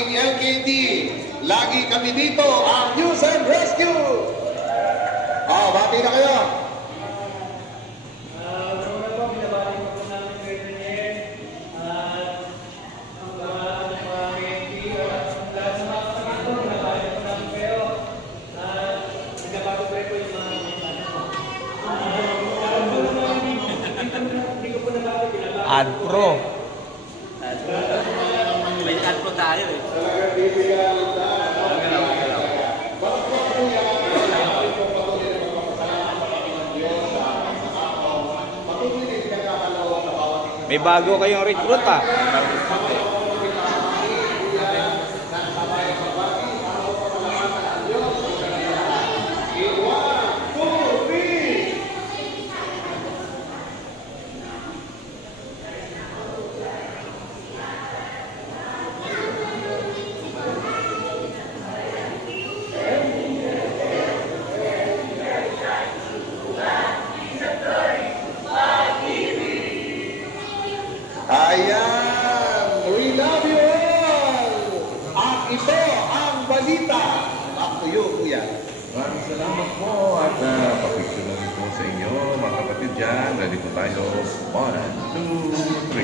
aking LKT. Lagi kami dito, ang News and Rescue. Bati na kayo. AdPro. May AdPro tayo eh. May bago kayong recruit ah. Ayan, we love you all. At ito ang balita. Back to you, Kuya. Maraming salamat po at papicture na rin po sa inyo mga kapatid dyan. Ready po tayo. 1, 2, 3.